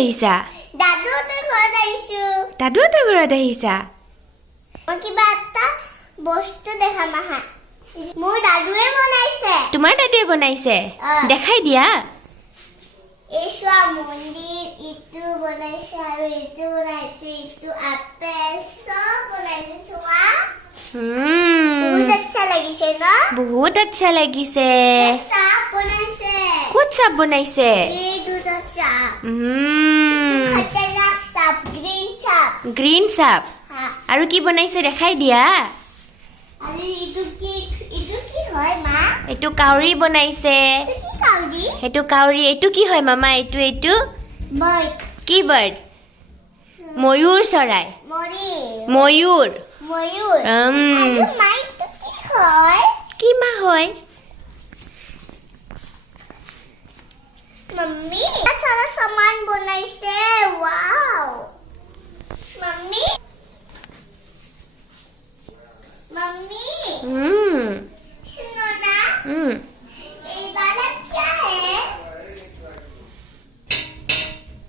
আহিছা দাদুহঁতৰ ঘৰত আহিছো দাদুহঁতৰ ঘৰত আহিছা মই কিবা এটা বস্তু দেখা মাহা মোৰ দাদুৱে বনাইছে তোমাৰ দাদুৱে বনাইছে দেখাই দিয়া এই চোৱা মন্দিৰ ইটো বনাইছে আৰু ইটো বনাইছে ইটো আপেল সব বনাইছে চোৱা বহুত আচ্ছা লাগিছে ন বহুত আচ্ছা লাগিছে সাপ বনাইছে ক'ত সাপ বনাইছে এই দুটা সাপ খতৰনাক সাপ গ্ৰীণ সাপ হা আৰু কি বনাইছে দেখাই দিয়া আৰু ইটো কি হয় মা এইটো কাউৰী বনাইছে ইটো কি কাউৰী সেইটো কাউৰী এইটো কি হয় মামা এইটো বাৰ্ড কি বাৰ্ড ময়ূৰ চৰাই ময়ূৰ আৰু মাইটো কি হয় কি মা হয় मम्मी सारा सामान बनाइছে वाओ मम्मी सुनो ना ये वाला क्या है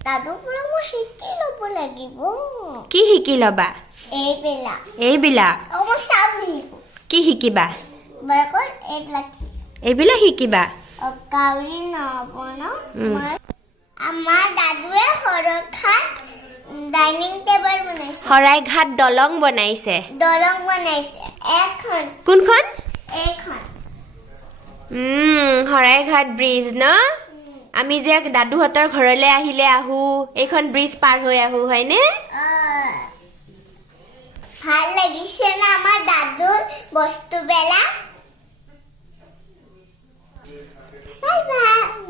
दादू पूरा मु शिकी लबो লাগিব কি শিকি লবা এইবিলাক ओ मु साउली কি শিকিবা बरको এইবিলাক এইবিলাক শিকিবা কাউৰী নবনা আমাৰ দাদুৱে হৰখাত ডাইনিং টেবল বনাইছে শৰাইঘাট দলং বনাইছে এখন কোনখন এখন শৰাইঘাট ব্ৰিজ ন আমি যে দাদুহঁতৰ ঘৰলৈ আহিলে আহো এইখন ব্ৰিজ পাৰ হৈ আহো হয়নে ভাল লাগিছে না আমাৰ দাদুৰ বস্তুবিলাক বাই বাই